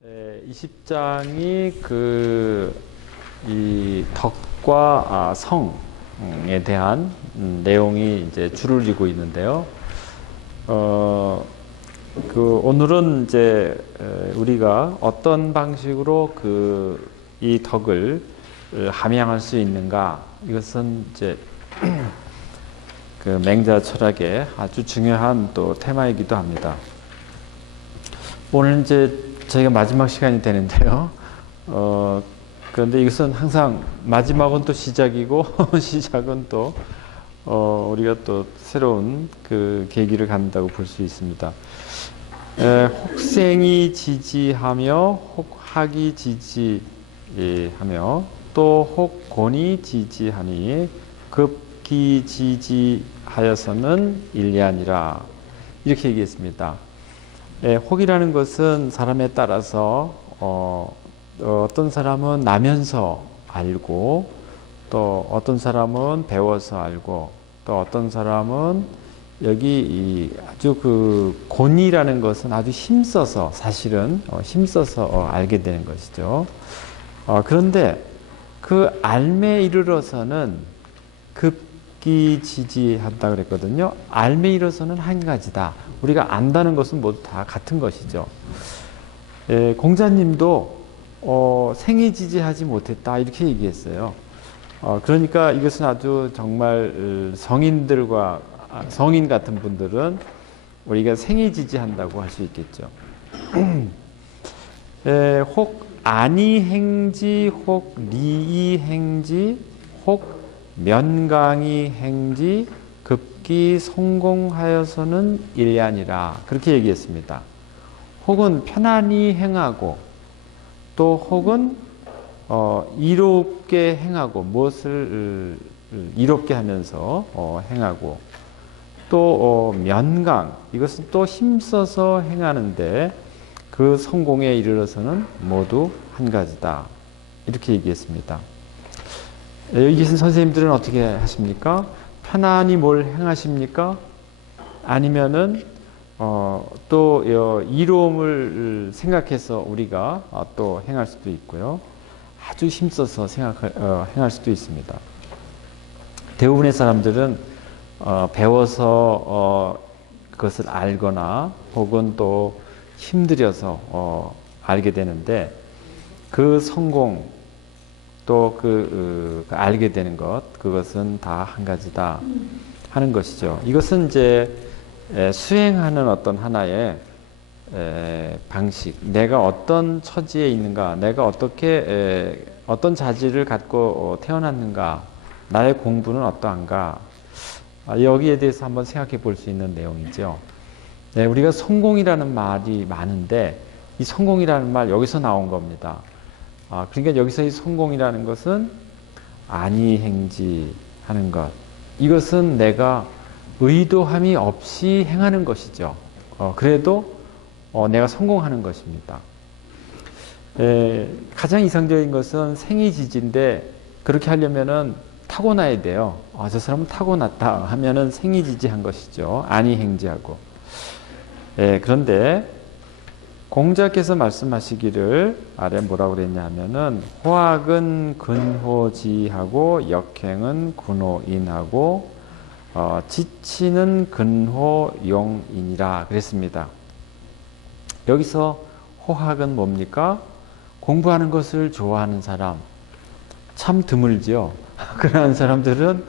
이 10장이 이 덕과 성에 대한 내용이 이제 줄을 이루고 있는데요. 오늘은 이제 우리가 어떤 방식으로 이 덕을 함양할 수 있는가, 이것은 이제 맹자 철학의 아주 중요한 또 테마이기도 합니다. 오늘 이제 저희가 마지막 시간이 되는데요. 그런데 이것은 항상 마지막은 또 시작이고 시작은 또 우리가 또 새로운 계기를 갖는다고 볼 수 있습니다. 혹생이 지지하며 혹학이 지지하며 또 혹곤이 지지하니 급기 지지하여서는 일리하니라, 이렇게 얘기했습니다. 혹이라는 것은 사람에 따라서 어떤 사람은 나면서 알고, 또 어떤 사람은 배워서 알고, 또 어떤 사람은 여기 아주 곤이라는 것은 아주 힘써서, 사실은 힘써서 알게 되는 것이죠. 그런데 그 알매 이르러서는 급기지지한다 그랬거든요. 알매 이르러서는 한 가지다. 우리가 안다는 것은 모두 다 같은 것이죠. 공자님도 생이지지하지 못했다, 이렇게 얘기했어요. 그러니까 이것은 아주 정말 성인 같은 분들은 우리가 생이지지한다고 할 수 있겠죠. 혹 안이행지, 혹 리이행지, 혹 면강이행지, 급기 성공하여서는 일리하니라, 그렇게 얘기했습니다. 혹은 편안히 행하고, 또 혹은 이롭게 행하고, 무엇을 이롭게 하면서 행하고, 또 면강, 이것은 또 힘써서 행하는데 그 성공에 이르러서는 모두 한 가지다, 이렇게 얘기했습니다. 여기 계신 선생님들은 어떻게 하십니까? 편안히 뭘 행하십니까? 아니면은 또 이로움을 생각해서 우리가 또 행할 수도 있고요. 아주 힘써서 행할 수도 있습니다. 대부분의 사람들은 배워서 그것을 알거나 혹은 또 힘들여서 알게 되는데, 그 성공 또 알게 되는 것, 그것은 다 한 가지다 하는 것이죠. 이것은 이제 수행하는 어떤 하나의 방식, 내가 어떤 처지에 있는가, 내가 어떤 자질을 갖고 태어났는가, 나의 공부는 어떠한가, 여기에 대해서 한번 생각해 볼 수 있는 내용이죠. 우리가 성공이라는 말이 많은데, 이 성공이라는 말 여기서 나온 겁니다. 그러니까 여기서 이 성공이라는 것은 안이행지 하는 것, 이것은 내가 의도함이 없이 행하는 것이죠. 그래도 내가 성공하는 것입니다. 가장 이상적인 것은 생이지지인데, 그렇게 하려면은 타고나야 돼요. 저 사람은 타고났다 하면은 생이지지한 것이죠. 안이행지하고. 그런데 공자께서 말씀하시기를 아래 뭐라고 그랬냐 하면은, 호학은 근호지하고 역행은 군호인하고 지치는 근호용인이라 그랬습니다. 여기서 호학은 뭡니까? 공부하는 것을 좋아하는 사람 참 드물지요. 그러한 사람들은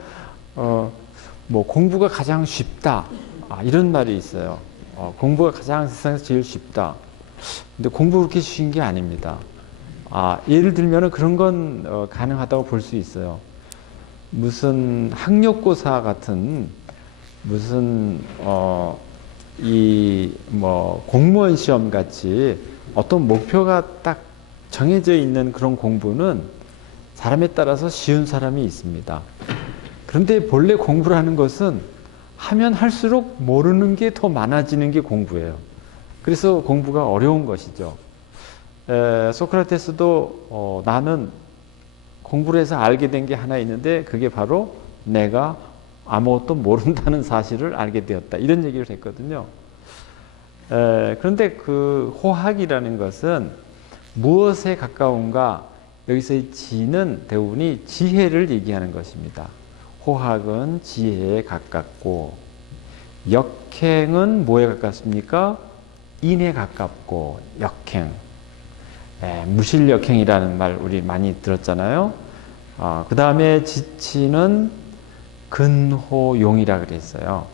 뭐 공부가 가장 쉽다, 이런 말이 있어요. 공부가 가장 세상에서 제일 쉽다. 근데 공부 그렇게 쉬운 게 아닙니다. 예를 들면 그런 건 가능하다고 볼 수 있어요. 무슨 학력고사 같은, 무슨 공무원 시험 같이 어떤 목표가 딱 정해져 있는 그런 공부는 사람에 따라서 쉬운 사람이 있습니다. 그런데 본래 공부라는 것은 하면 할수록 모르는 게 더 많아지는 게 공부예요. 그래서 공부가 어려운 것이죠. 소크라테스도 나는 공부를 해서 알게 된 게 하나 있는데, 그게 바로 내가 아무것도 모른다는 사실을 알게 되었다, 이런 얘기를 했거든요. 그런데 그 호학이라는 것은 무엇에 가까운가? 여기서의 지는 대부분이 지혜를 얘기하는 것입니다. 호학은 지혜에 가깝고, 역행은 뭐에 가깝습니까? 인에 가깝고, 역행. 무실역행이라는 말 우리 많이 들었잖아요. 그 다음에 지치는 근호용이라 그랬어요.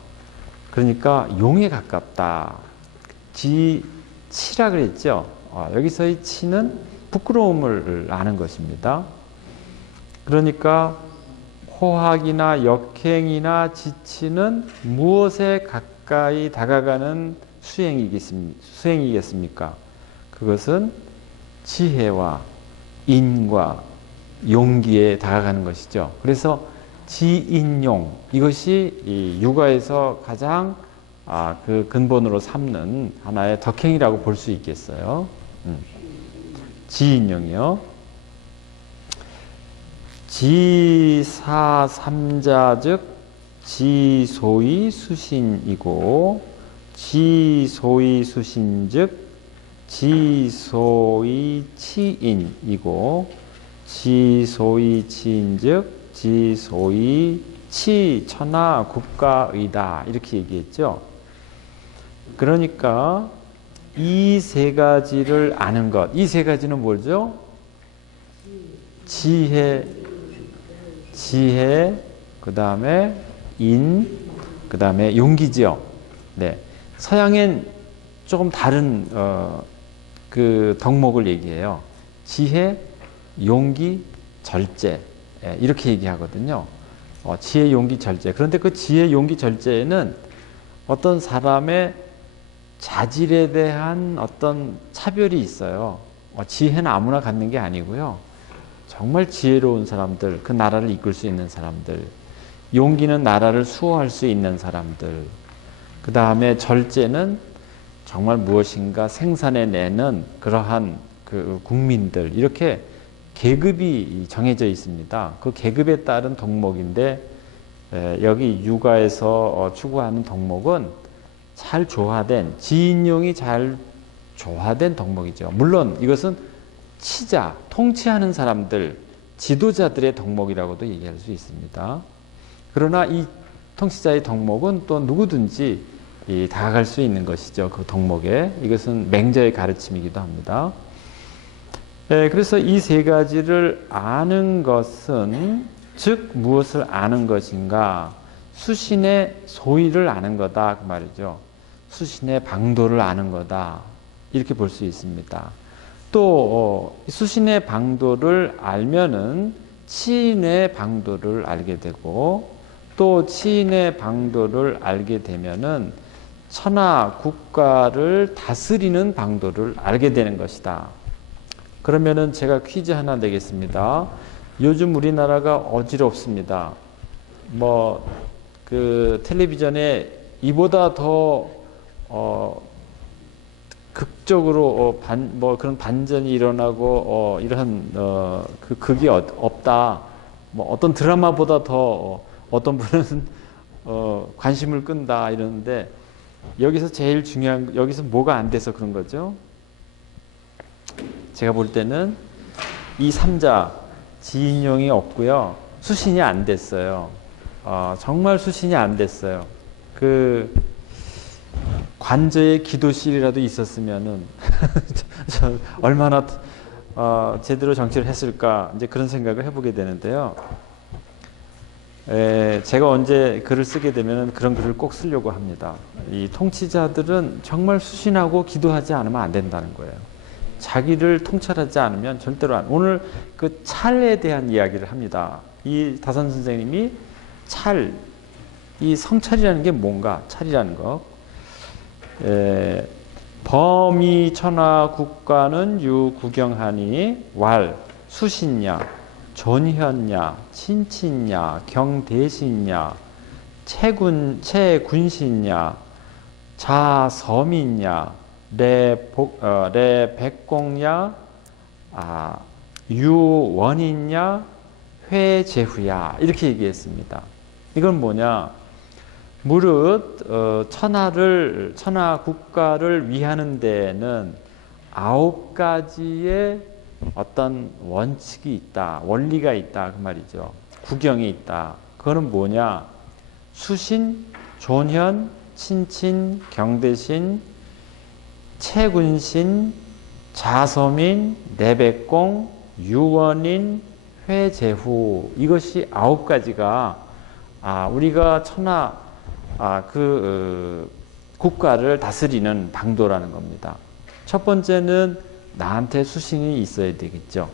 그러니까 용에 가깝다. 치라 그랬죠. 여기서의 치는 부끄러움을 아는 것입니다. 그러니까 호학이나 역행이나 지치는 무엇에 가까이 다가가는 수행이겠습니까? 그것은 지혜와 인과 용기에 다가가는 것이죠. 그래서 지인용, 이것이 이 육아에서 가장 그 근본으로 삼는 하나의 덕행이라고 볼 수 있겠어요. 지인용이요. 지사삼자 즉 지소위 수신이고, 지소위 수신 즉 지소위 치인이고, 지소위 치인 즉 지소위 치 천하 국가의다, 이렇게 얘기했죠. 그러니까 이 세 가지를 아는 것, 이 세 가지는 뭐죠? 지혜, 그 다음에 인, 그 다음에 용기죠. 네, 서양엔 조금 다른 그 덕목을 얘기해요. 지혜, 용기, 절제, 이렇게 얘기하거든요. 지혜, 용기, 절제. 그런데 그 지혜, 용기, 절제에는 어떤 사람의 자질에 대한 어떤 차별이 있어요. 지혜는 아무나 갖는 게 아니고요. 정말 지혜로운 사람들, 그 나라를 이끌 수 있는 사람들, 용기는 나라를 수호할 수 있는 사람들, 그 다음에 절제는 정말 무엇인가 생산해내는 그러한 그 국민들, 이렇게 계급이 정해져 있습니다. 그 계급에 따른 덕목인데, 여기 육아에서 추구하는 덕목은 잘 조화된, 지인용이 잘 조화된 덕목이죠. 물론 이것은 치자, 통치하는 사람들, 지도자들의 덕목이라고도 얘기할 수 있습니다. 그러나 이 통치자의 덕목은 또 누구든지 다가갈 수 있는 것이죠. 그 덕목에. 이것은 맹자의 가르침이기도 합니다. 그래서 이 세 가지를 아는 것은, 즉 무엇을 아는 것인가? 수신의 소위를 아는 거다, 그 말이죠. 수신의 방도를 아는 거다, 이렇게 볼 수 있습니다. 또 수신의 방도를 알면은 치인의 방도를 알게 되고, 또 치인의 방도를 알게 되면은 천하 국가를 다스리는 방도를 알게 되는 것이다. 그러면은 제가 퀴즈 하나 내겠습니다. 요즘 우리나라가 어지럽습니다. 그 텔레비전에 이보다 더 극적으로 그런 반전이 일어나고 이러한 그 극이 없다. 어떤 드라마보다 더 어떤 분은 관심을 끈다 이러는데, 여기서 제일 중요한, 여기서 뭐가 안 돼서 그런 거죠? 제가 볼 때는 이 삼자 지인용이 없고요, 수신이 안 됐어요. 정말 수신이 안 됐어요. 그 관저에 기도실이라도 있었으면은 얼마나 제대로 정치를 했을까, 이제 그런 생각을 해보게 되는데요. 제가 언제 글을 쓰게 되면 그런 글을 꼭 쓰려고 합니다. 이 통치자들은 정말 수신하고 기도하지 않으면 안 된다는 거예요. 자기를 통찰하지 않으면 절대로 오늘 그 찰에 대한 이야기를 합니다. 이 다산 선생님이 찰, 이 성찰이라는 게 뭔가, 찰이라는 거. 범위 천하 국가는 유구경하니 왈 수신냐 존현냐 친친냐 경대신냐 채군신냐 자섬이냐 레백공냐 유원이냐 회제후야, 이렇게 얘기했습니다. 이건 뭐냐? 무릇 천하 국가를 위하는 데는 9가지의 어떤 원칙이 있다, 원리가 있다 그 말이죠. 구경이 있다. 그거는 뭐냐? 수신, 존현, 친친, 경대신, 채군신, 자서민, 내백공, 유원인, 회제후. 이것이 9가지가 우리가 국가를 다스리는 방도라는 겁니다. 첫 번째는 나한테 수신이 있어야 되겠죠.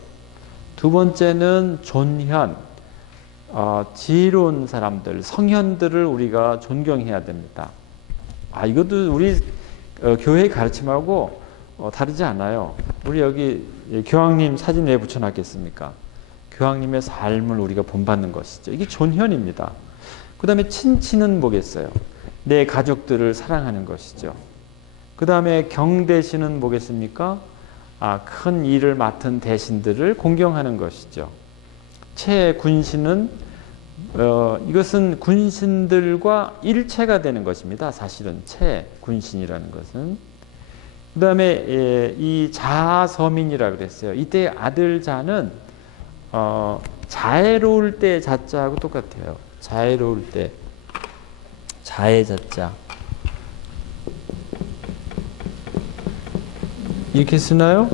두 번째는 존현, 지혜로운 사람들, 성현들을 우리가 존경해야 됩니다. 이것도 우리 교회의 가르침하고 다르지 않아요. 우리 여기 교황님 사진 왜 붙여놨겠습니까? 교황님의 삶을 우리가 본받는 것이죠. 이게 존현입니다. 그 다음에 친친은 뭐겠어요? 내 가족들을 사랑하는 것이죠. 그 다음에 경대신은 뭐겠습니까? 큰 일을 맡은 대신들을 공경하는 것이죠. 채군신은 이것은 군신들과 일체가 되는 것입니다. 사실은 채군신이라는 것은. 그 다음에 이 자서민이라고 그랬어요. 이때 아들 자는 자애로울 때 자자하고 똑같아요. 자애로울 때 자애 자자 이렇게 쓰나요?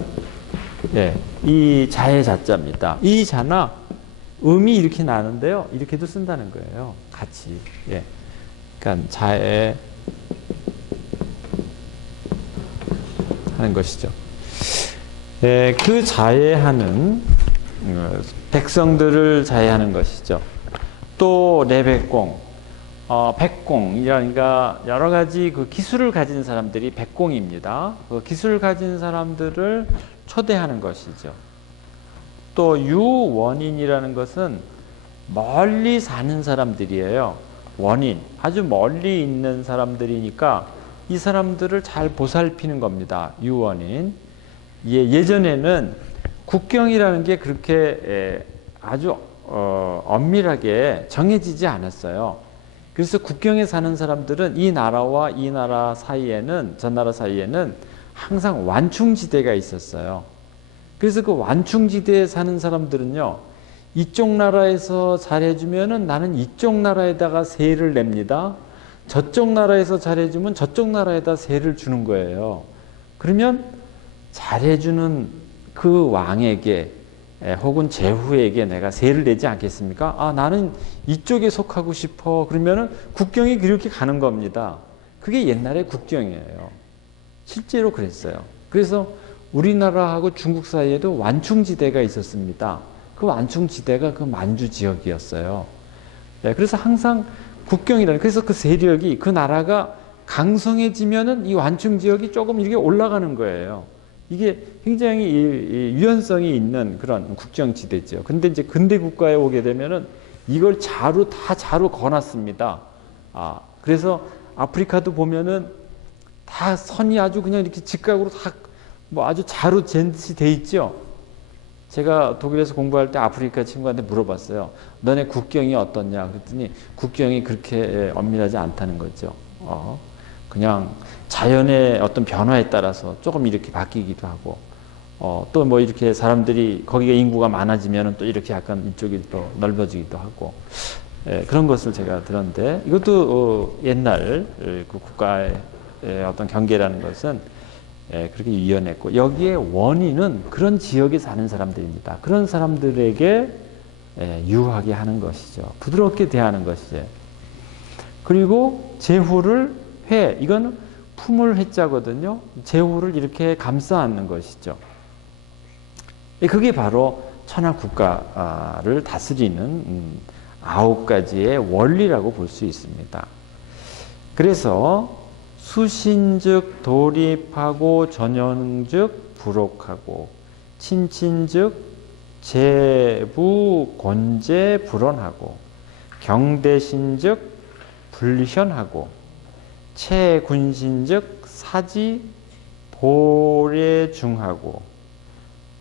예, 이 자애 자자입니다. 이 자나 음이 이렇게 나는데요. 이렇게도 쓴다는 거예요. 같이. 예. 그러니까 자애 하는 것이죠. 예, 그 자애하는 백성들을 자애하는 것이죠. 또 내백공, 백공이라니까 여러 가지 그 기술을 가진 사람들이 백공입니다. 그 기술을 가진 사람들을 초대하는 것이죠. 또 유원인이라는 것은 멀리 사는 사람들이에요. 원인, 아주 멀리 있는 사람들이니까 이 사람들을 잘 보살피는 겁니다. 유원인. 예전에는 국경이라는 게 그렇게 아주 엄밀하게 정해지지 않았어요. 그래서 국경에 사는 사람들은 이 나라와 이 나라 사이에는, 저 나라 사이에는 항상 완충지대가 있었어요. 그래서 그 완충지대에 사는 사람들은요, 이쪽 나라에서 잘해주면은 나는 이쪽 나라에다가 세를 냅니다. 저쪽 나라에서 잘해주면 저쪽 나라에다 세를 주는 거예요. 그러면 잘해주는 그 왕에게 혹은 제후에게 내가 세를 내지 않겠습니까? 나는 이쪽에 속하고 싶어. 그러면은 국경이 그렇게 가는 겁니다. 그게 옛날의 국경이에요. 실제로 그랬어요. 그래서 우리나라하고 중국 사이에도 완충지대가 있었습니다. 그 완충지대가 그 만주 지역이었어요. 그래서 항상 국경이라는, 그래서 그 세력이, 그 나라가 강성해지면은 이 완충지역이 조금 이렇게 올라가는 거예요. 이게 굉장히 유연성이 있는 그런 국경지대죠. 근데 이제 근대 국가에 오게 되면은 이걸 다 자루 거놨습니다. 그래서 아프리카도 보면은 다 선이 아주 그냥 이렇게 직각으로 다 뭐 아주 자루 잰 듯이 돼 있죠. 제가 독일에서 공부할 때 아프리카 친구한테 물어봤어요. 너네 국경이 어떻냐? 그랬더니 국경이 그렇게 엄밀하지 않다는 거죠. 그냥 자연의 어떤 변화에 따라서 조금 이렇게 바뀌기도 하고, 또 뭐 이렇게 사람들이 거기에 인구가 많아지면 또 이렇게 약간 이쪽이 또 넓어지기도 하고, 그런 것을 제가 들었는데, 이것도 옛날 그 국가의 어떤 경계라는 것은 그렇게 유연했고, 여기에 원인은 그런 지역에 사는 사람들입니다. 그런 사람들에게 유하게 하는 것이죠. 부드럽게 대하는 것이죠. 그리고 제후를 이건 품을 회자거든요. 제후를 이렇게 감싸 안는 것이죠. 그게 바로 천하 국가를 다스리는 9가지의 원리라고 볼 수 있습니다. 그래서 수신즉 도립하고 전현즉 부록하고 친친즉 제부 곤제 불언하고 경대신즉 불현하고 채군신즉 사지 보례중하고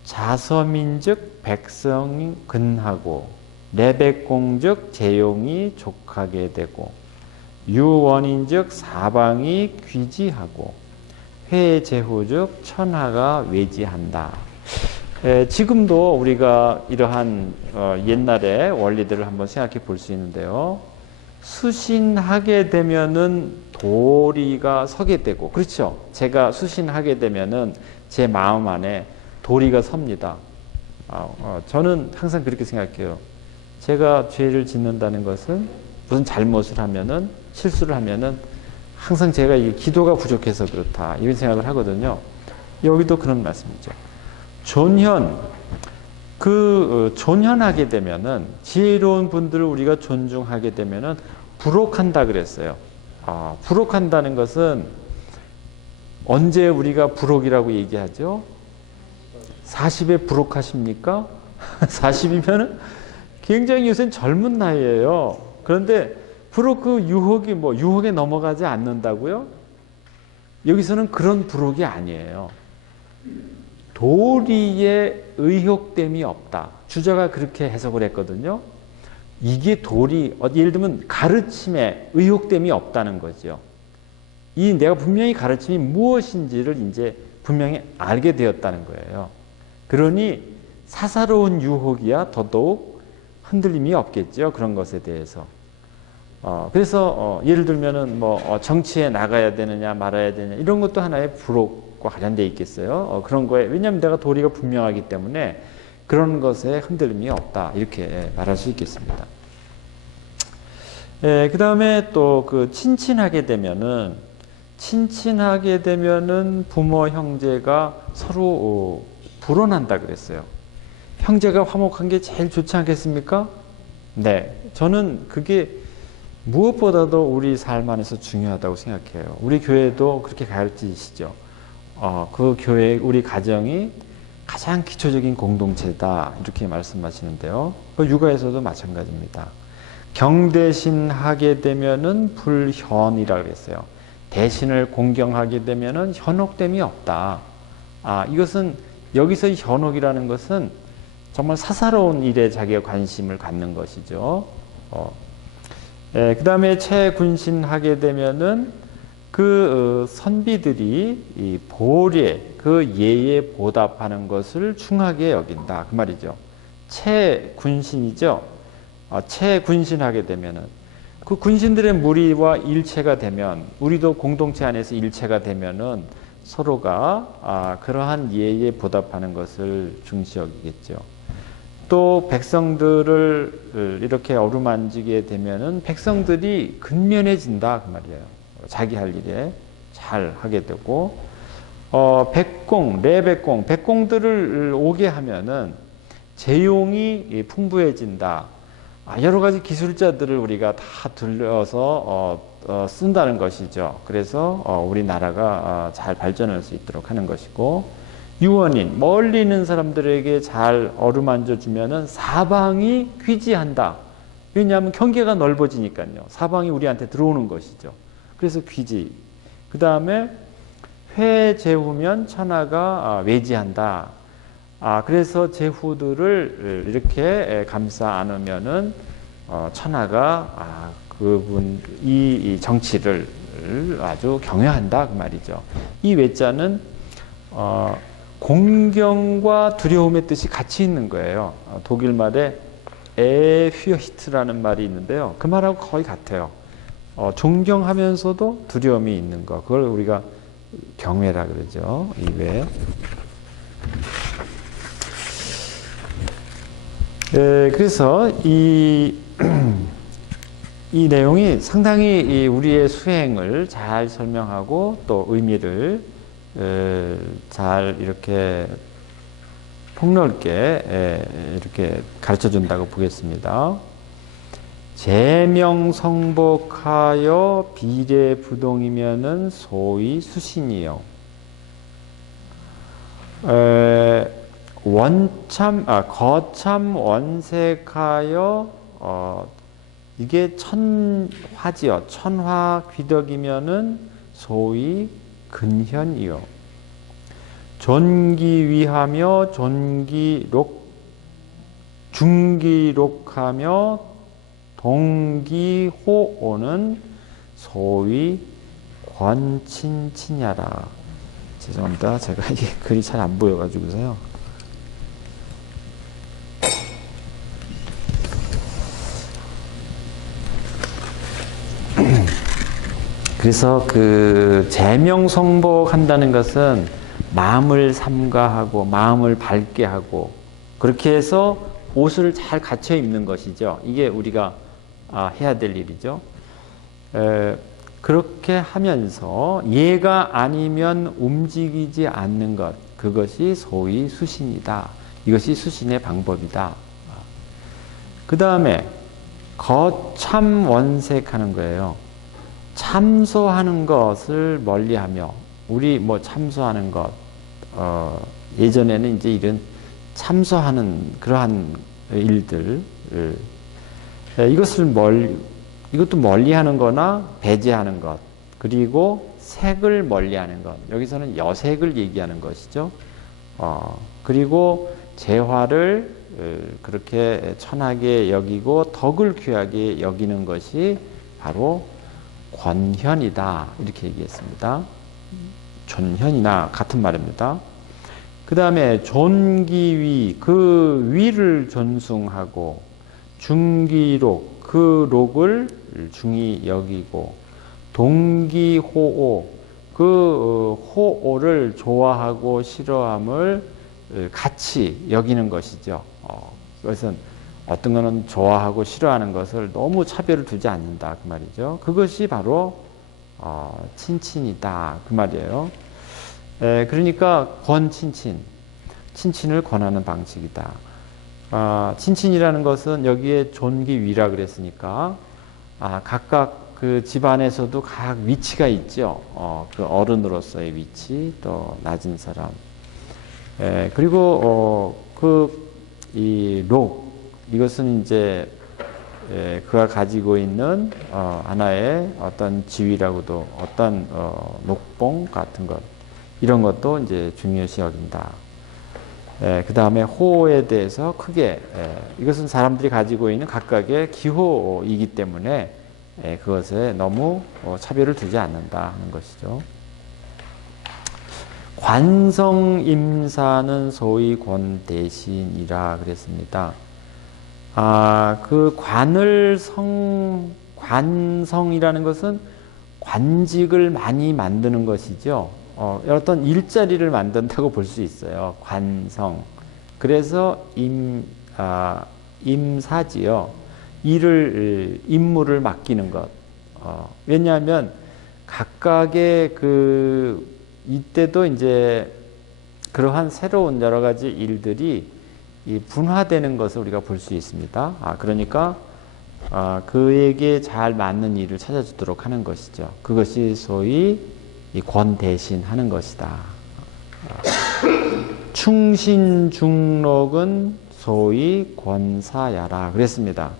자서민즉 백성이 근하고 내백공즉 재용이 족하게 되고 유원인즉 사방이 귀지하고 회제후즉 천하가 외지한다. 지금도 우리가 이러한 옛날의 원리들을 한번 생각해 볼 수 있는데요. 수신하게 되면은 도리가 서게 되고, 그렇죠? 제가 수신하게 되면은 제 마음 안에 도리가 섭니다. 저는 항상 그렇게 생각해요. 제가 죄를 짓는다는 것은 무슨 잘못을 하면은, 실수를 하면은 항상 제가 이 기도가 부족해서 그렇다, 이런 생각을 하거든요. 여기도 그런 말씀이죠. 존현하게 되면은, 지혜로운 분들을 우리가 존중하게 되면은 부록한다 그랬어요. 부록한다는 것은 언제 우리가 부록이라고 얘기하죠? 40에 부록하십니까? 40이면은 굉장히 요새는 젊은 나이예요. 그런데 부록 그 유혹에 넘어가지 않는다고요? 여기서는 그런 부록이 아니에요. 도리에 의혹됨이 없다. 주자가 그렇게 해석을 했거든요. 이게 예를 들면 가르침에 의혹됨이 없다는 거죠. 내가 분명히 가르침이 무엇인지를 이제 분명히 알게 되었다는 거예요. 그러니 사사로운 유혹이야 더더욱 흔들림이 없겠죠. 그런 것에 대해서. 그래서 예를 들면은 정치에 나가야 되느냐 말아야 되느냐 이런 것도 하나의 부록과 관련돼 있겠어요. 그런 거에 왜냐하면 내가 도리가 분명하기 때문에 그런 것에 흔들림이 없다 이렇게 말할 수 있겠습니다. 그 다음에 또 친친하게 되면은 부모 형제가 서로 불온한다 그랬어요. 형제가 화목한 게 제일 좋지 않겠습니까? 네, 저는 그게 무엇보다도 우리 삶 안에서 중요하다고 생각해요. 우리 교회도 그렇게 가르치시죠. 그 교회, 우리 가정이 가장 기초적인 공동체다 이렇게 말씀하시는데요. 육아에서도 마찬가지입니다. 경대신하게 되면은 불현이라고 그랬어요. 대신을 공경하게 되면은 현혹됨이 없다. 이것은 여기서 현혹이라는 것은 정말 사사로운 일에 자기가 관심을 갖는 것이죠. 그 다음에 채군신하게 되면은 선비들이 이 보례, 예에 보답하는 것을 중하게 여긴다. 그 말이죠. 채군신이죠. 채군신하게 되면은 군신들의 무리와 일체가 되면 우리도 공동체 안에서 일체가 되면은 서로가 그러한 예에 보답하는 것을 중시 여기겠죠. 또 백성들을 이렇게 어루만지게 되면은 백성들이 근면해진다 그 말이에요. 자기 할 일에 잘 하게 되고 백공들을 오게 하면은 재용이 풍부해진다. 여러 가지 기술자들을 우리가 다 들여서 쓴다는 것이죠. 그래서 우리나라가 잘 발전할 수 있도록 하는 것이고, 유언인, 멀리 있는 사람들에게 잘 어루만져 주면은 사방이 귀지한다. 왜냐하면 경계가 넓어지니까요. 사방이 우리한테 들어오는 것이죠. 그래서 귀지. 그 다음에 회제후면 천하가 외지한다. 그래서 제후들을 이렇게 감싸 안으면은 천하가 이 정치를 아주 경외한다 그 말이죠. 이 외자는 공경과 두려움의 뜻이 같이 있는 거예요. 독일 말에 에퓨히트라는 말이 있는데요. 그 말하고 거의 같아요. 존경하면서도 두려움이 있는 거. 그걸 우리가 경외라 그러죠. 이외에. 그래서 이 내용이 상당히 우리의 수행을 잘 설명하고 또 의미를 잘 이렇게 폭넓게 이렇게 가르쳐 준다고 보겠습니다. 제명성복하여 비례부동이면은 소위 수신이요. 거참 원색하여 이게 천화지요. 천화귀덕이면은 소위 근현이요. 존기위하며 중기록하며 동기호오는 소위 권친친야라. 죄송합니다. 제가 이게 글이 잘 안 보여가지고서요. 그래서 그 제명성복한다는 것은 마음을 삼가하고 마음을 밝게 하고 그렇게 해서 옷을 잘 갖춰 입는 것이죠. 이게 우리가 해야 될 일이죠. 그렇게 하면서 얘가 아니면 움직이지 않는 것, 그것이 소위 수신이다. 이것이 수신의 방법이다. 그 다음에 거참원색하는 거예요. 참소하는 것을 멀리하며, 우리 뭐 참소하는 것, 예전에는 이제 이런 참소하는 그러한 일들, 이것도 멀리하는 거나 배제하는 것, 그리고 색을 멀리하는 것, 여기서는 여색을 얘기하는 것이죠. 그리고 재화를 그렇게 천하게 여기고 덕을 귀하게 여기는 것이 바로 권현이다. 이렇게 얘기했습니다. 존현이나 같은 말입니다. 그 다음에 존기위, 그 위를 존숭하고, 중기록, 그 록을 중히 여기고, 동기호오, 그 호오를 좋아하고 싫어함을 같이 여기는 것이죠. 그것은 어떤 거는 좋아하고 싫어하는 것을 너무 차별을 두지 않는다 그 말이죠. 그것이 바로 친친이다 그 말이에요. 그러니까 권친친, 친친을 권하는 방식이다. 친친이라는 것은 여기에 존기위라 그랬으니까 각각 그 집안에서도 각 위치가 있죠. 그 어른으로서의 위치, 또 낮은 사람. 그리고 이 록, 이것은 이제 그가 가지고 있는 하나의 어떤 지위라고도, 어떤 녹봉 같은 것, 이런 것도 이제 중요시 여긴다. 그 다음에 호에 대해서 크게, 이것은 사람들이 가지고 있는 각각의 기호이기 때문에 그것에 너무 차별을 두지 않는다 하는 것이죠. 관성임사는 소위 권대신이라 그랬습니다. 그 관성이라는 것은 관직을 많이 만드는 것이죠. 어떤 일자리를 만든다고 볼 수 있어요. 관성. 그래서 임사지요. 임무를 맡기는 것. 왜냐하면 각각의 이때도 이제 그러한 새로운 여러 가지 일들이 분화되는 것을 우리가 볼 수 있습니다. 그러니까 그에게 잘 맞는 일을 찾아주도록 하는 것이죠. 그것이 소위 권대신하는 것이다. 충신중록은 소위 권사야라 그랬습니다.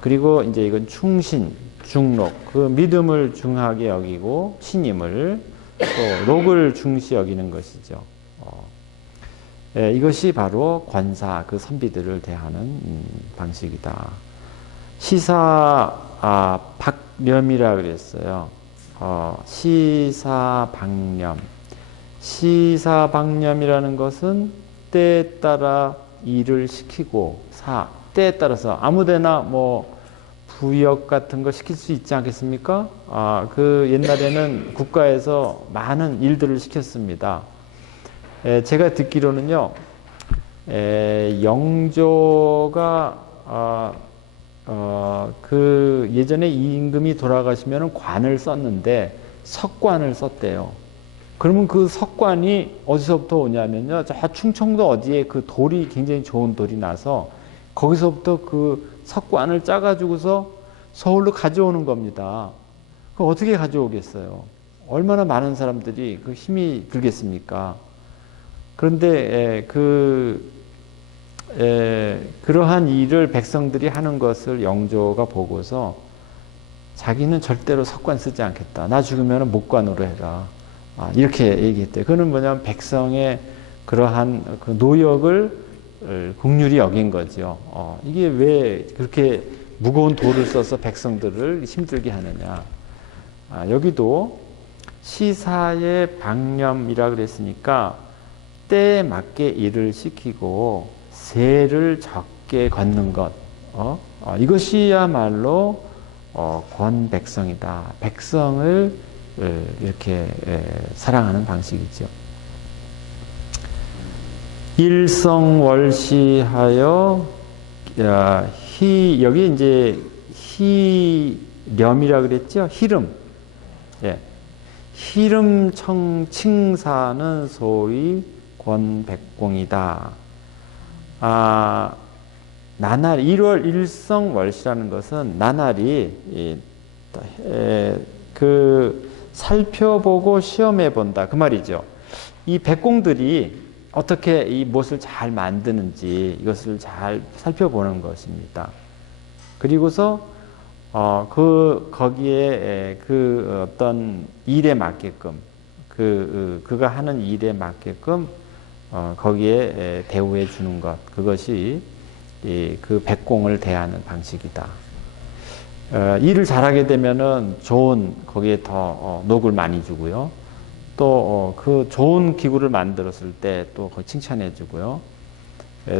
그리고 이제 이건 충신, 중록, 그 믿음을 중하게 여기고 신임을 또 록을 중시 여기는 것이죠. 이것이 바로 권사, 그 선비들을 대하는 방식이다. 시사박념이라 그랬어요. 시사박념. 시사박념이라는 것은 때에 따라 일을 시키고, 때에 따라서 아무데나 뭐 부역 같은 거 시킬 수 있지 않겠습니까? 그 옛날에는 국가에서 많은 일들을 시켰습니다. 제가 듣기로는요, 영조가 그 예전에 임금이 돌아가시면 관을 썼는데 석관을 썼대요. 그러면 그 석관이 어디서부터 오냐면요, 저 충청도 어디에 그 돌이 굉장히 좋은 돌이 나서 거기서부터 그 석관을 짜가지고서 서울로 가져오는 겁니다. 그 어떻게 가져오겠어요? 얼마나 많은 사람들이 그 힘이 들겠습니까? 그런데 그러한 일을 백성들이 하는 것을 영조가 보고서 자기는 절대로 석관 쓰지 않겠다. 나 죽으면 목관으로 해라. 이렇게 얘기했대요. 그거는 뭐냐면 백성의 그러한 그 노역을 긍휼히 여긴 거죠. 이게 왜 그렇게 무거운 돌을 써서 백성들을 힘들게 하느냐. 여기도 시사의 방념이라 그랬으니까 때에 맞게 일을 시키고 세를 적게 걷는 것, 이것이야말로 권백성이다. 백성을 이렇게 사랑하는 방식이죠. 일성월시하여 여기 이제 희렴이라 그랬죠. 희름. 예. 희름청칭사는 소위 권백공이다. 나날 1월 일성월시라는 것은 나날이 살펴보고 시험해 본다 그 말이죠. 이 백공들이 어떻게 이 못을 잘 만드는지 이것을 잘 살펴보는 것입니다. 그리고서 거기에 어떤 일에 맞게끔 그가 하는 일에 맞게끔 거기에 대우해 주는 것, 그것이 그 백공을 대하는 방식이다. 일을 잘하게 되면은 거기에 더 녹을 많이 주고요. 또 그 좋은 기구를 만들었을 때 또 거기 칭찬해 주고요.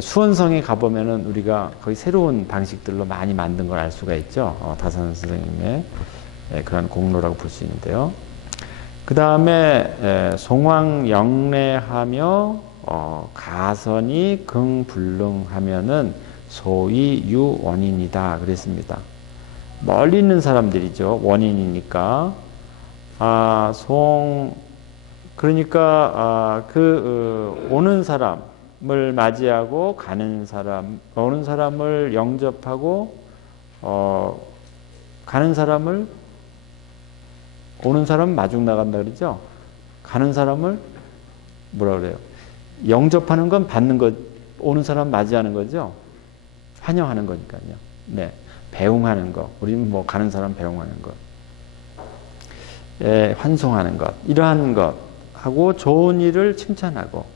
수원성에 가보면은 우리가 거의 새로운 방식들로 많이 만든 걸 알 수가 있죠. 다산 선생님의 그런 공로라고 볼 수 있는데요. 그 다음에 송황영래하며 가선이 긍불능하면은 소위 유원인이다 그랬습니다. 멀리 있는 사람들이죠. 원인이니까. 그러니까 오는 사람을 맞이하고 오는 사람을 영접하고 오는 사람 마중 나간다 그러죠. 가는 사람을 뭐라 그래요? 영접하는 건 받는 것, 오는 사람 맞이하는 거죠. 환영하는 거니까요. 네, 배웅하는 거. 우리는 뭐 가는 사람 배웅하는 것, 환송하는 것, 이러한 것 하고 좋은 일을 칭찬하고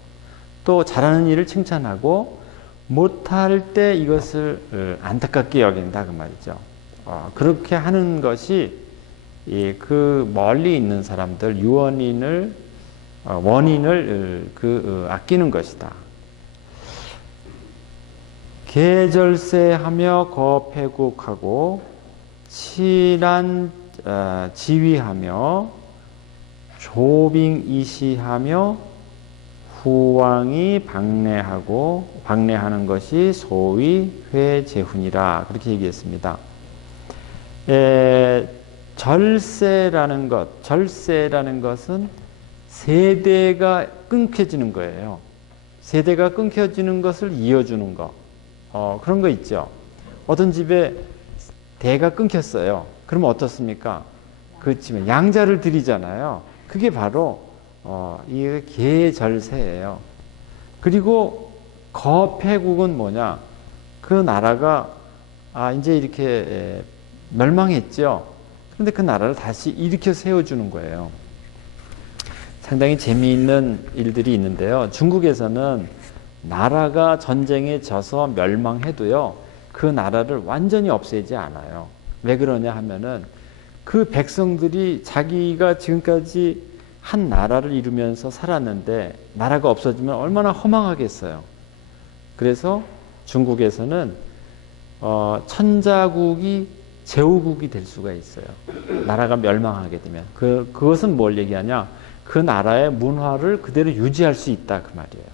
또 잘하는 일을 칭찬하고 못할 때 이것을 안타깝게 여긴다 그 말이죠. 그렇게 하는 것이 그 멀리 있는 사람들 원인을 아끼는 것이다. 계절세하며 거폐국하고 친한 지위하며 조빙이시하며 후왕이 방래하는 것이 소위 회재훈이라 그렇게 얘기했습니다. 절세라는 것은 세대가 끊겨지는 거예요. 세대가 끊겨지는 것을 이어주는 거. 그런 거 있죠. 어떤 집에 대가 끊겼어요. 그러면 어떻습니까? 그 집에 양자를 드리잖아요. 그게 바로 이게 계절세예요. 그리고 거폐국은 뭐냐? 그 나라가 이제 이렇게 멸망했죠. 그런데 그 나라를 다시 일으켜 세워주는 거예요. 상당히 재미있는 일들이 있는데요. 중국에서는 나라가 전쟁에 져서 멸망해도요, 그 나라를 완전히 없애지 않아요. 왜 그러냐 하면은 그 백성들이 자기가 지금까지 한 나라를 이루면서 살았는데 나라가 없어지면 얼마나 허망하겠어요. 그래서 중국에서는 천자국이 제후국이 될 수가 있어요. 나라가 멸망하게 되면. 그것은 뭘 얘기하냐? 그 나라의 문화를 그대로 유지할 수 있다 그 말이에요.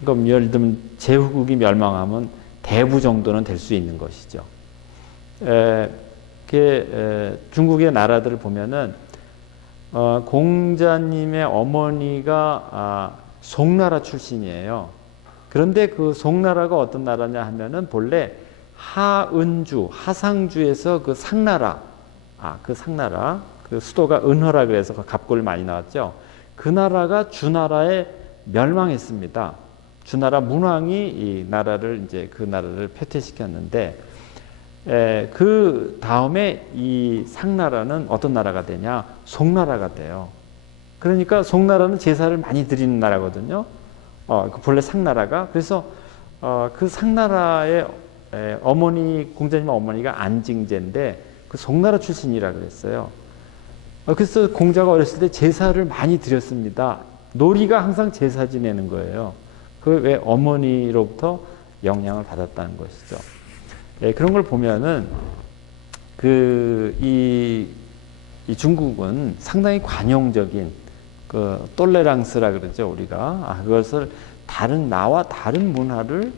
그러니까 예를 들면 제후국이 멸망하면 대부 정도는 될 수 있는 것이죠. 중국의 나라들을 보면은 공자님의 어머니가 송나라 출신이에요. 그런데 그 송나라가 어떤 나라냐 하면은 본래 하상주에서 그 상나라, 그 수도가 은허라 그래서 갑골 많이 나왔죠. 그 나라가 주나라에 멸망했습니다. 주나라 문왕이 이 나라를 그 나라를 폐퇴시켰는데, 그 다음에 이 상나라는 어떤 나라가 되냐? 송나라가 돼요. 그러니까 송나라는 제사를 많이 드리는 나라거든요. 본래 상나라가. 그래서 그 상나라의 공자님 어머니가 안징제인데 그 송나라 출신이라 그랬어요. 그래서 공자가 어렸을 때 제사를 많이 드렸습니다. 놀이가 항상 제사 지내는 거예요. 그 왜 어머니로부터 영향을 받았다는 것이죠. 예, 그런 걸 보면은 이 중국은 상당히 관용적인 그 똘레랑스라 그러죠, 우리가. 그것을 나와 다른 문화를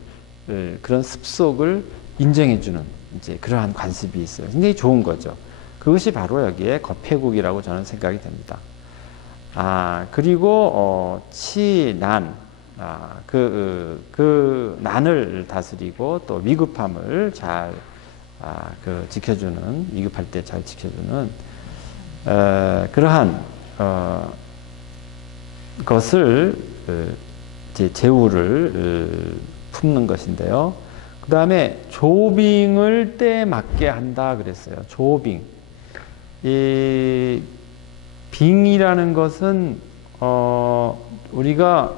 그런 습속을 인정해주는 이제 그러한 관습이 있어요. 굉장히 좋은 거죠. 그것이 바로 여기에 거패국이라고 저는 생각이 됩니다. 그리고 치난, 그 난을 다스리고 또 위급함을 잘 지켜주는, 위급할 때 잘 지켜주는 그러한 것을 이제 제후를 품는 것인데요. 그 다음에 조빙을 때에 맞게 한다 그랬어요. 조빙. 이 빙이라는 것은 우리가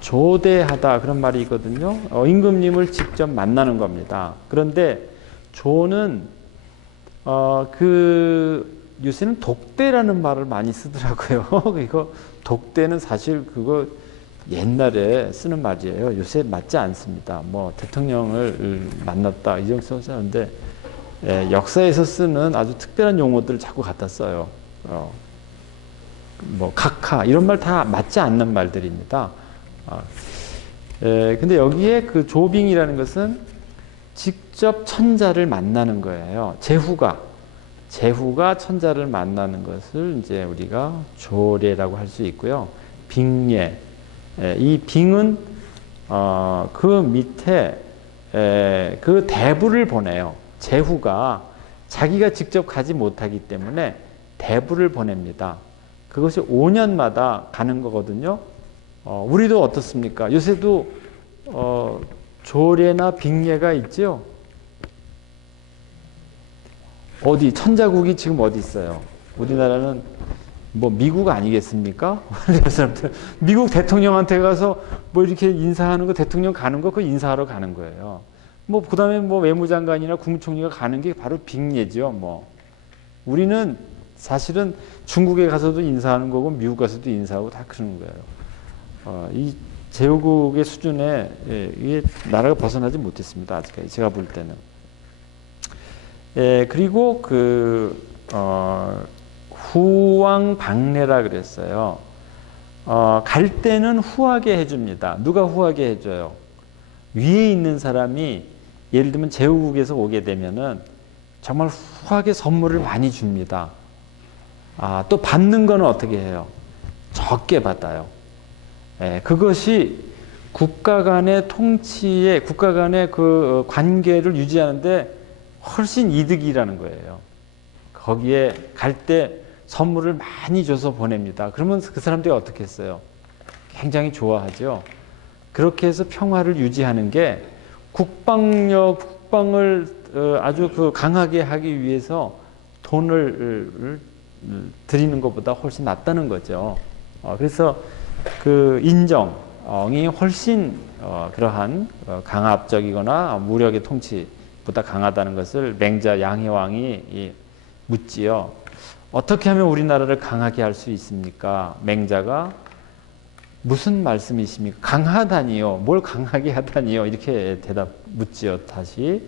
조대하다 그런 말이 있거든요. 임금님을 직접 만나는 겁니다. 그런데 조는 요새는 독대라는 말을 많이 쓰더라고요. 이거 독대는 사실 그거 옛날에 쓰는 말이에요. 요새 맞지 않습니다. 뭐 대통령을 만났다 이 정도 쓰는데 역사에서 쓰는 아주 특별한 용어들을 자꾸 갖다 써요. 뭐 각하 이런 말 다 맞지 않는 말들입니다. 근데 여기에 그 조빙이라는 것은 직접 천자를 만나는 거예요. 제후가 천자를 만나는 것을 이제 우리가 조례라고 할 수 있고요. 빙예. 이 빙은 그 밑에 그 대부를 보내요. 제후가 자기가 직접 가지 못하기 때문에 대부를 보냅니다. 그것이 5년마다 가는 거거든요. 우리도 어떻습니까? 요새도 조례나 빙예가 있죠. 어디 천자국이 지금 어디 있어요? 우리나라는 뭐 미국 아니겠습니까? 미국 대통령한테 가서 뭐 이렇게 인사하는 거, 대통령 가는 거, 그 인사하러 가는 거예요. 뭐 그다음에 뭐 외무장관이나 국무총리가 가는 게 바로 빙예죠. 뭐 우리는 사실은 중국에 가서도 인사하는 거고 미국 가서도 인사하고 다 그러는 거예요. 이 제후국의 수준에 이게 나라가 벗어나지 못했습니다. 아직까지 제가 볼 때는. 그리고 후왕방례라 그랬어요. 갈 때는 후하게 해줍니다. 누가 후하게 해줘요? 위에 있는 사람이 예를 들면 제후국에서 오게 되면은 정말 후하게 선물을 많이 줍니다. 또 받는 거는 어떻게 해요? 적게 받아요. 그것이 국가 간의 통치에, 국가 간의 그 관계를 유지하는데 훨씬 이득이라는 거예요. 거기에 갈 때 선물을 많이 줘서 보냅니다. 그러면 그 사람들이 어떻게 했어요? 굉장히 좋아하죠. 그렇게 해서 평화를 유지하는 게 국방을 아주 강하게 하기 위해서 돈을 드리는 것보다 훨씬 낫다는 거죠. 그래서 그 인정이 훨씬 그러한 강압적이거나 무력의 통치보다 강하다는 것을 맹자 양해왕이 묻지요. 어떻게 하면 우리나라를 강하게 할 수 있습니까? 맹자가 무슨 말씀이십니까? 강하다니요. 뭘 강하게 하다니요. 이렇게 묻지요. 다시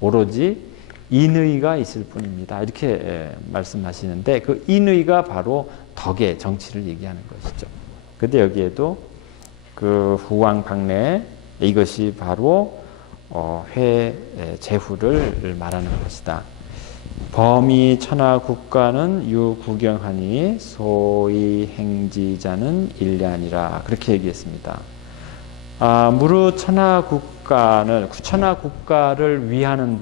오로지 인의가 있을 뿐입니다. 이렇게 말씀하시는데 그 인의가 바로 덕의 정치를 얘기하는 것이죠. 근데 여기에도 그 후왕방례 이것이 바로 제후를 말하는 것이다. 범위 천하 국가는 유구경하니 소위 행지자는 일례하니라 그렇게 얘기했습니다. 무릇 천하 국가를 위하는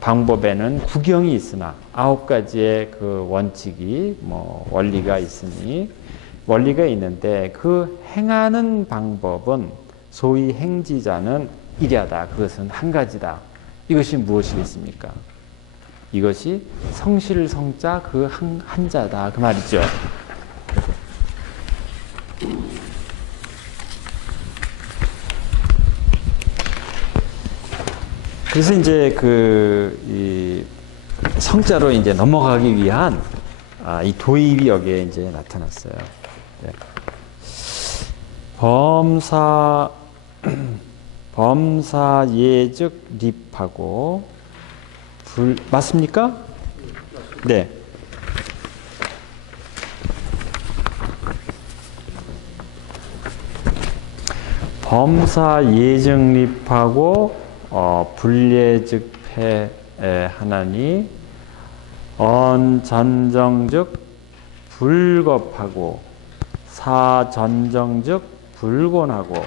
방법에는 구경이 있으나 9가지의 그 원칙이 원리가 있는데 그 행하는 방법은 소위 행지자는 일하다. 그것은 한 가지다. 이것이 무엇이겠습니까? 이것이 성실성자 그 한자다. 그 말이죠. 그래서 이제 성자로 이제 넘어가기 위한 이 도입이 여기에 이제 나타났어요. 네. 범사예즉 립하고 맞습니까? 네. 범사예증립하고 불예즉패 하나니 언전정즉 불겁하고 사전정즉 불곤하고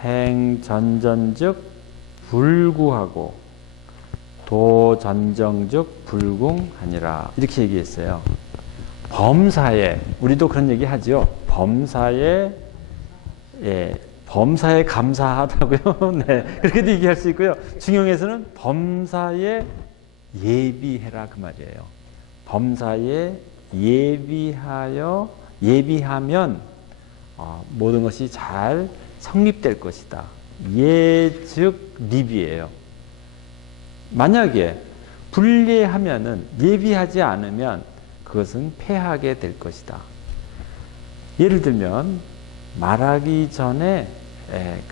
행전전즉 불구하고 도전정즉 불궁하니라 이렇게 얘기했어요. 범사에 우리도 그런 얘기 하죠. 범사에 범사에 감사하다고요. 네, 그렇게도 얘기할 수 있고요. 중용에서는 범사에 예비해라 그 말이에요. 범사에 예비하면 모든 것이 잘 성립될 것이다. 예즉 립이에요. 만약에 불예하면은 예비하지 않으면 그것은 패하게 될 것이다. 예를 들면 말하기 전에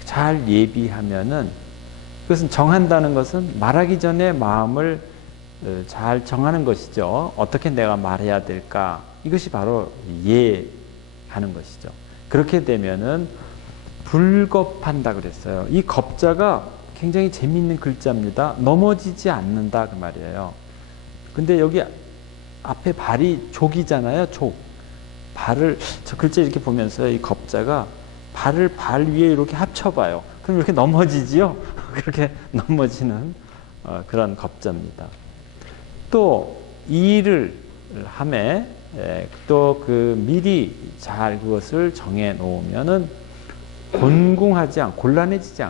잘 예비하면은 그것은 정한다는 것은 말하기 전에 마음을 잘 정하는 것이죠. 어떻게 내가 말해야 될까? 이것이 바로 예하는 것이죠. 그렇게 되면은 불겁한다 그랬어요. 이 겁자가 굉장히 재미있는 글자입니다. 넘어지지 않는다 그 말이에요. 근데 여기 앞에 발이 족이잖아요. 족. 발을 저 글자 이렇게 보면서 이 겁자가 발을 발 위에 이렇게 합쳐봐요. 그럼 이렇게 넘어지지요. 그렇게 넘어지는 그런 겁자입니다. 또 일을 함에 또 그 미리 잘 그것을 정해 놓으면은 곤란해지지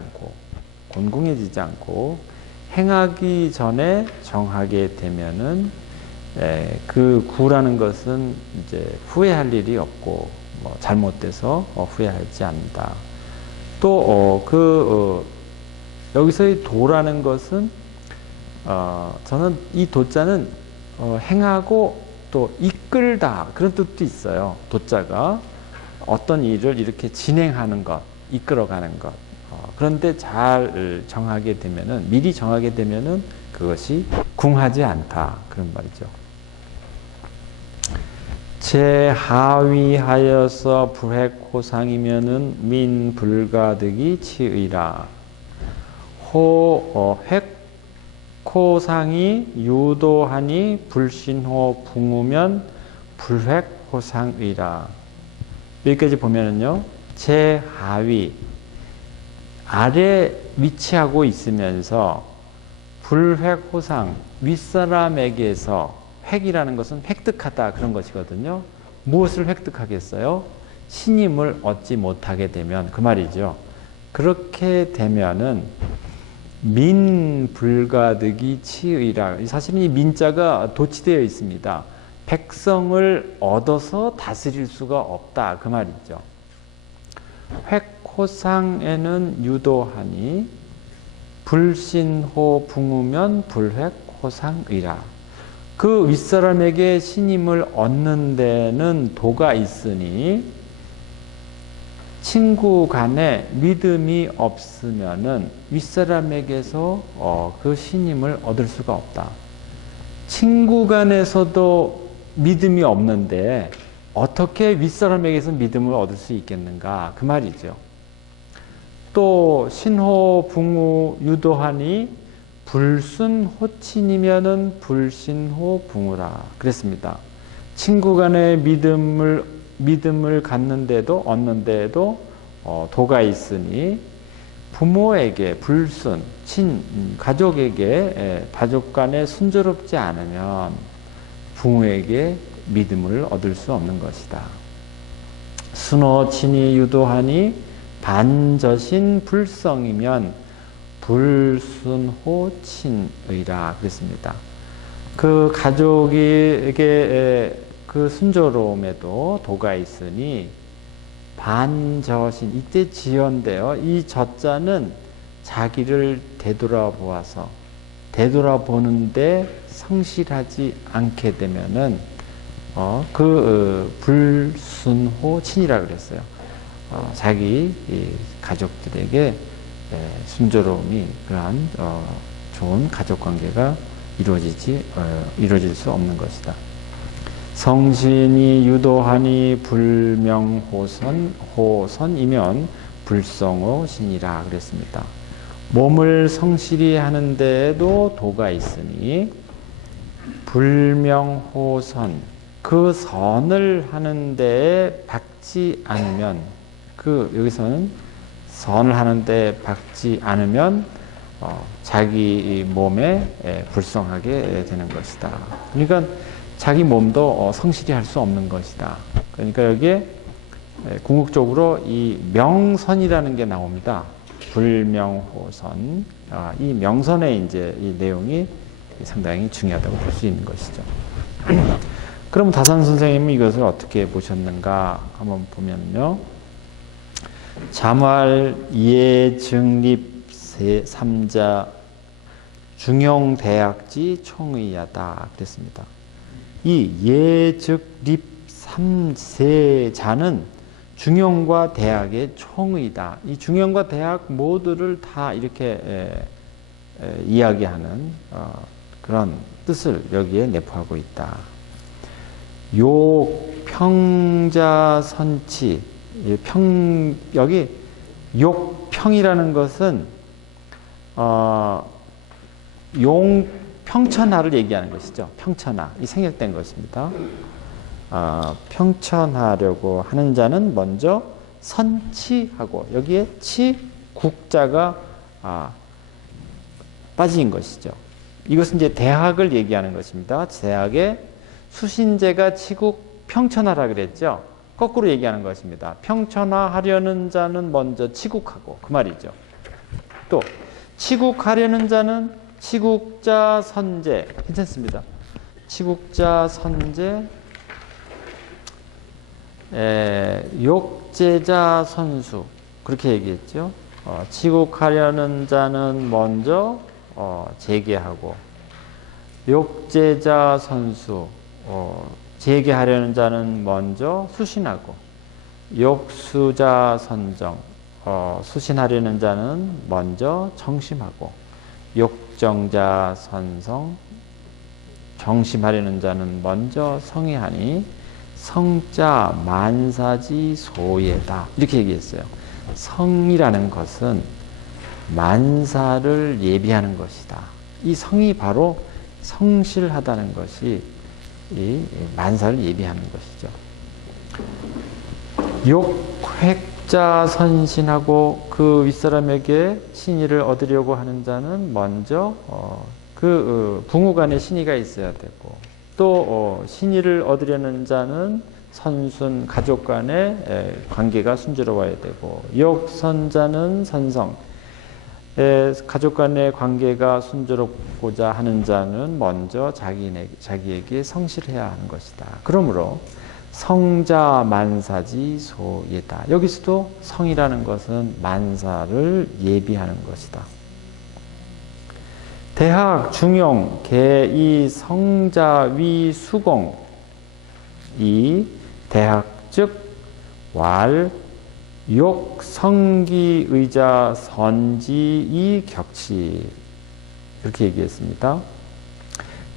않고 행하기 전에 정하게 되면은 그 구라는 것은 이제 후회할 일이 없고 잘못돼서 후회하지 않는다. 또 여기서의 도라는 것은 저는 이 도자는 행하고 또 이끌다 그런 뜻도 있어요. 도자가 어떤 일을 이렇게 진행하는 것, 이끌어가는 것. 그런데 잘 정하게 되면은 미리 정하게 되면은 그것이 궁하지 않다 그런 말이죠. 제하위하여서 불획호상이면은 민불가득이 치의라. 획호상이 유도하니 불신호 붕우면 불획호상의라. 여기까지 보면은요, 제하위 아래 위치하고 있으면서 불획호상 윗사람에게서 획이라는 것은 획득하다 그런 것이거든요. 무엇을 획득하겠어요? 신임을 얻지 못하게 되면 그 말이죠. 그렇게 되면은 민불가득이 치의라. 사실은 이 민자가 도치되어 있습니다. 백성을 얻어서 다스릴 수가 없다 그 말이죠. 획호상에는 유도하니 불신호 붕우면 불획호상의라. 그 윗사람에게 신임을 얻는 데는 도가 있으니 친구 간에 믿음이 없으면은 윗사람에게서 그 신임을 얻을 수가 없다. 친구 간에서도 믿음이 없는데 어떻게 윗사람에게서 믿음을 얻을 수 있겠는가 그 말이죠. 또 신호 붕우 유도하니 불순호친이면은 불신호 붕우라 그랬습니다. 친구 간의 믿음을 갖는데도 얻는데도 도가 있으니 부모에게 불순, 가족에게 가족 간에 순조롭지 않으면 부모에게 믿음을 얻을 수 없는 것이다. 순호친이 유도하니 반저신 불성이면 불순호친의라 그랬습니다. 그 가족에게 그 순조로움에도 도가 있으니 반저신 이때 지연되어 이 저자는 자기를 되돌아보는데 성실하지 않게 되면은 불순호친이라 그랬어요. 자기 이 가족들에게 순조로움이 그러한 좋은 가족 관계가 이루어질 수 없는 것이다. 성신이 유도하니 불명호선이면 불성호신이라 그랬습니다. 몸을 성실히 하는 데에도 도가 있으니 불명호선, 그 선을 하는 데에 박지 않으면, 여기서는 선을 하는 데에 박지 않으면 자기 몸에 불성하게 되는 것이다. 그러니까 자기 몸도 성실히 할 수 없는 것이다. 그러니까 여기에 궁극적으로 이 명선이라는 게 나옵니다. 불명호선. 이 명선의 이제 이 내용이 상당히 중요하다고 볼 수 있는 것이죠. 그럼 다산 선생님은 이것을 어떻게 보셨는가 한번 보면요. 자말 예증립 삼자 중용대학지 총의하다 그랬습니다. 이 예즉립 삼세자는 중용과 대학의 총의다. 이 중용과 대학 모두를 다 이렇게 이야기하는 그런 뜻을 여기에 내포하고 있다. 욕평자선치, 여기 욕평이라는 것은 평천하를 얘기하는 것이죠. 평천하, 이 생략된 것입니다. 평천하려고 하는 자는 먼저 선치하고, 여기에 치국자가 빠진 것이죠. 이것은 이제 대학을 얘기하는 것입니다. 대학의 수신제가 치국 평천하라 그랬죠. 거꾸로 얘기하는 것입니다. 평천하하려는 자는 먼저 치국하고, 그 말이죠. 또 치국하려는 자는 치국자 선제, 괜찮습니다. 치국자 선제, 욕제자 선수, 그렇게 얘기했죠. 치국하려는 자는 먼저 재개하고, 욕제자 선수, 재개하려는 자는 먼저 수신하고, 욕수자 선정, 수신하려는 자는 먼저 정심하고, 욕정자 선성, 정심하려는 자는 먼저 성의하니 성자 만사지 소예다. 이렇게 얘기했어요. 성이라는 것은 만사를 예비하는 것이다. 이 성이 바로 성실하다는 것이 이 만사를 예비하는 것이죠. 욕획자 선신하고, 그 윗사람에게 신의를 얻으려고 하는 자는 먼저 부모 간에 신의가 있어야 되고, 또 신의를 얻으려는 자는 선순 가족 간의 관계가 순조로워야 되고, 욕선자는 선성, 가족 간의 관계가 순조롭고자 하는 자는 먼저 자기에게 성실해야 하는 것이다. 그러므로 성자 만사지 소예다. 여기서도 성이라는 것은 만사를 예비하는 것이다. 대학, 중용, 계이, 성자, 위, 수공. 이 대학 즉 왈, 욕, 성기, 의자, 선지, 이, 격치. 이렇게 얘기했습니다.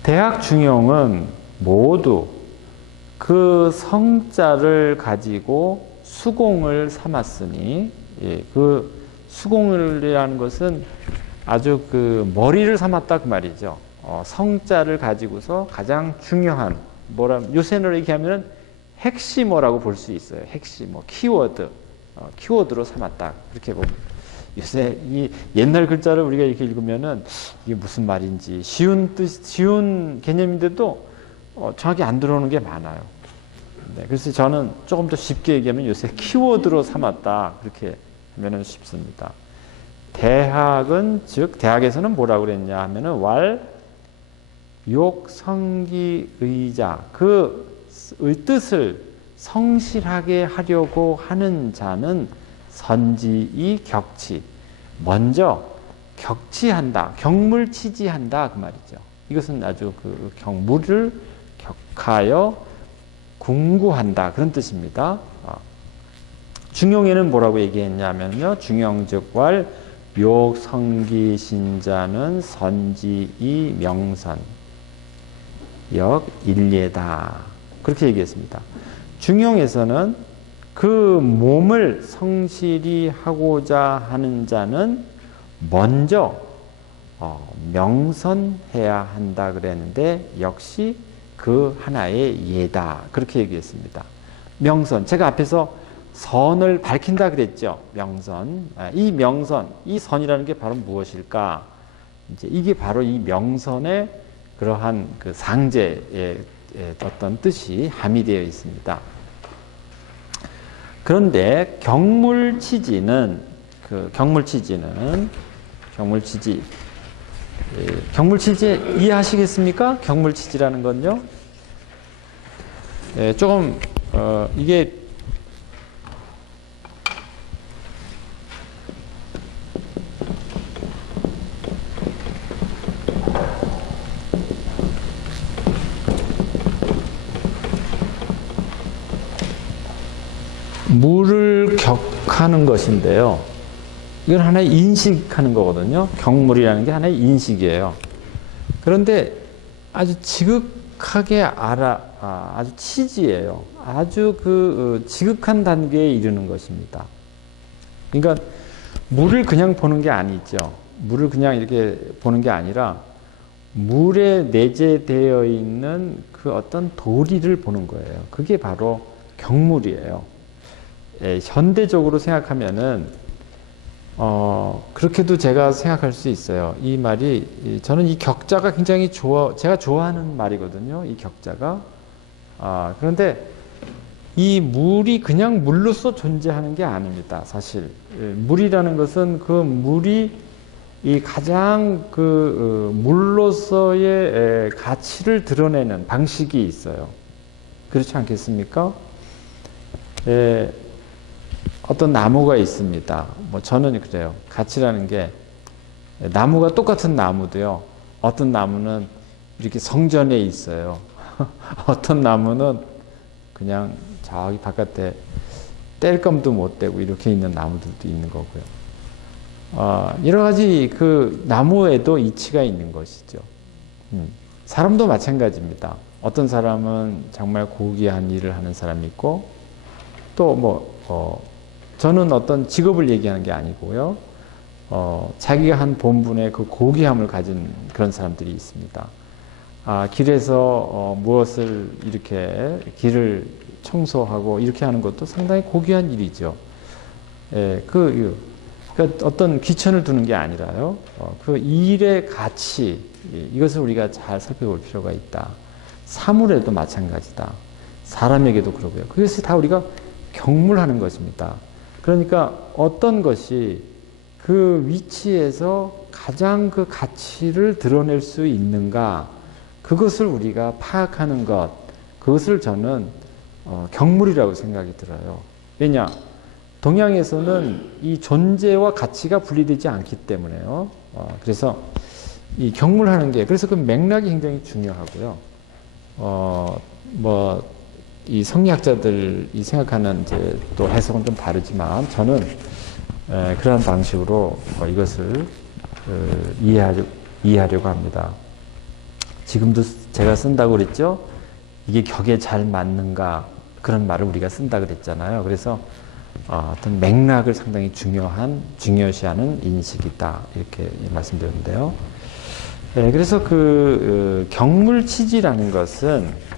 대학, 중용은 모두 그 성자를 가지고 수공을 삼았으니, 그 수공이라는 것은 아주 그 머리를 삼았다 그 말이죠. 성자를 가지고서 가장 중요한, 요새로 얘기하면 핵심어라고 볼 수 있어요. 핵심어, 키워드로 삼았다. 그렇게 보면. 요새 이 옛날 글자를 우리가 이렇게 읽으면은 이게 무슨 말인지 쉬운 개념인데도 정확히 안 들어오는 게 많아요. 네, 그래서 저는 조금 더 쉽게 얘기하면 요새 키워드로 삼았다. 그렇게 하면은 쉽습니다. 대학은 즉 대학에서는 뭐라고 그랬냐 하면은 왈, 욕, 성기, 의자, 그 뜻을 성실하게 하려고 하는 자는 선지이 격치, 먼저 격치한다, 경물치지한다 그 말이죠. 이것은 아주 그 물을 격하여 궁구한다 그런 뜻입니다. 중용에는 뭐라고 얘기했냐면요. 중용즉왈 묘성기신자는 선지이 명선 역 일례다 그렇게 얘기했습니다. 중용에서는 그 몸을 성실히 하고자 하는 자는 먼저 명선해야 한다 그랬는데 역시 그 하나의 예다 그렇게 얘기했습니다. 명선 제가 앞에서 선을 밝힌다 그랬죠. 명선. 이 명선, 이 선이라는 게 바로 무엇일까? 이제 이게 바로 이 명선의 그러한 그 상제의 어떤 뜻이 함의되어 있습니다. 그런데 경물치지 이해하시겠습니까? 경물치지라는 건요. 조금 이게 물을 격하는 것인데요. 이건 하나의 인식하는 거거든요. 경물이라는 게 하나의 인식이에요. 그런데 아주 지극하게 아주 치지예요. 아주 그 지극한 단계에 이르는 것입니다. 그러니까 물을 그냥 보는 게 아니죠. 물을 그냥 이렇게 보는 게 아니라 물에 내재되어 있는 그 어떤 도리를 보는 거예요. 그게 바로 경물이에요. 현대적으로 생각하면은 그렇게도 제가 생각할 수 있어요. 이 말이 저는 이 격자가 굉장히 제가 좋아하는 말이거든요. 이 격자가 그런데 이 물이 그냥 물로서 존재하는 게 아닙니다. 사실 물이라는 것은 그 물이 이 가장 그 물로서의 가치를 드러내는 방식이 있어요. 그렇지 않겠습니까? 어떤 나무가 있습니다. 뭐 저는 그래요. 가치라는 게 나무가 똑같은 나무도요. 어떤 나무는 이렇게 성전에 있어요. 어떤 나무는 그냥 저기 바깥에 뗄감도 못 대고 이렇게 있는 나무들도 있는 거고요. 여러 가지 그 나무에도 이치가 있는 것이죠. 사람도 마찬가지입니다. 어떤 사람은 정말 고귀한 일을 하는 사람이 있고 또 저는 어떤 직업을 얘기하는 게 아니고요. 자기가 한 본분의 그 고귀함을 가진 그런 사람들이 있습니다. 길에서 무엇을 이렇게 길을 청소하고 이렇게 하는 것도 상당히 고귀한 일이죠. 그러니까 어떤 귀천을 두는 게 아니라요. 그 일의 가치, 이것을 우리가 잘 살펴볼 필요가 있다. 사물에도 마찬가지다. 사람에게도 그러고요. 그것이 다 우리가 경물하는 것입니다. 그러니까 어떤 것이 그 위치에서 가장 그 가치를 드러낼 수 있는가, 그것을 우리가 파악하는 것, 그것을 저는 경물이라고 생각이 들어요. 왜냐? 동양에서는 이 존재와 가치가 분리되지 않기 때문에요. 그래서 이 경물하는 게, 그래서 그 맥락이 굉장히 중요하고요. 이 성리학자들이 생각하는 이제 또 해석은 좀 다르지만 저는 그런 방식으로 이것을 이해하려고 합니다. 지금도 제가 쓴다고 그랬죠? 이게 격에 잘 맞는가 그런 말을 우리가 쓴다 그랬잖아요. 그래서 어떤 맥락을 상당히 중요시하는 인식이다 이렇게 말씀드렸는데요. 그래서 그 경물치지라는 것은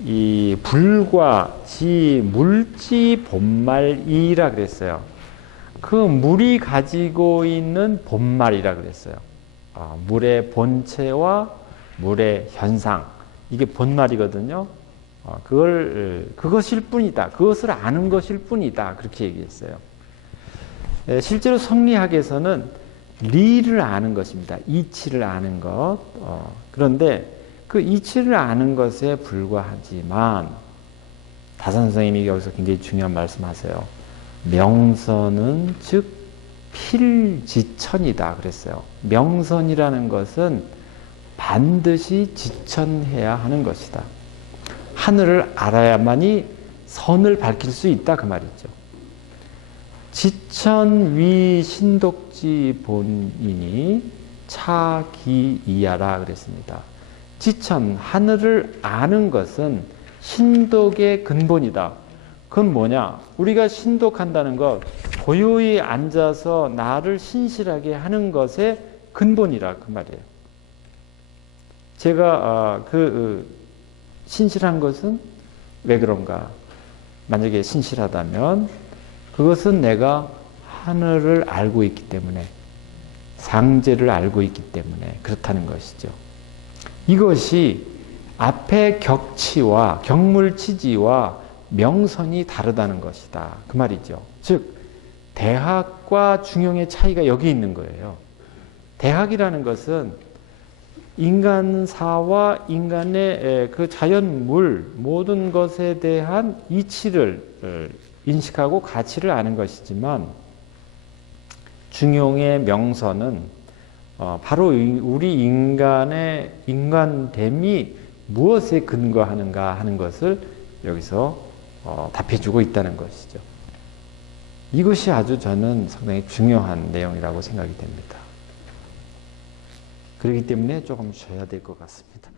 이 불과 지 물지 본말이라 그랬어요. 그 물이 가지고 있는 본말이라 그랬어요. 물의 본체와 물의 현상, 이게 본말이거든요. 그것일 뿐이다. 그것을 아는 것일 뿐이다. 그렇게 얘기했어요. 실제로 성리학에서는 리를 아는 것입니다. 이치를 아는 것. 그런데 그 이치를 아는 것에 불과하지만 다산 선생님이 여기서 굉장히 중요한 말씀하세요. 명선은 즉 필지천이다 그랬어요. 명선이라는 것은 반드시 지천해야 하는 것이다. 하늘을 알아야만이 선을 밝힐 수 있다 그 말이죠. 지천위 신독지 본이니 차기이하라 그랬습니다. 지천, 하늘을 아는 것은 신독의 근본이다. 그건 뭐냐? 우리가 신독한다는 것, 고요히 앉아서 나를 신실하게 하는 것의 근본이라 그 말이에요. 제가 신실한 것은 왜 그런가? 만약에 신실하다면 그것은 내가 하늘을 알고 있기 때문에, 상제를 알고 있기 때문에 그렇다는 것이죠. 이것이 앞에 격치와 경물치지와 명선이 다르다는 것이다 그 말이죠. 즉 대학과 중용의 차이가 여기 있는 거예요. 대학이라는 것은 인간사와 인간의 그 자연물 모든 것에 대한 이치를 인식하고 가치를 아는 것이지만, 중용의 명선은 바로 우리 인간의 인간됨이 무엇에 근거하는가 하는 것을 여기서 답해주고 있다는 것이죠. 이것이 아주 저는 상당히 중요한 내용이라고 생각이 됩니다. 그렇기 때문에 조금 쉬어야 될 것 같습니다.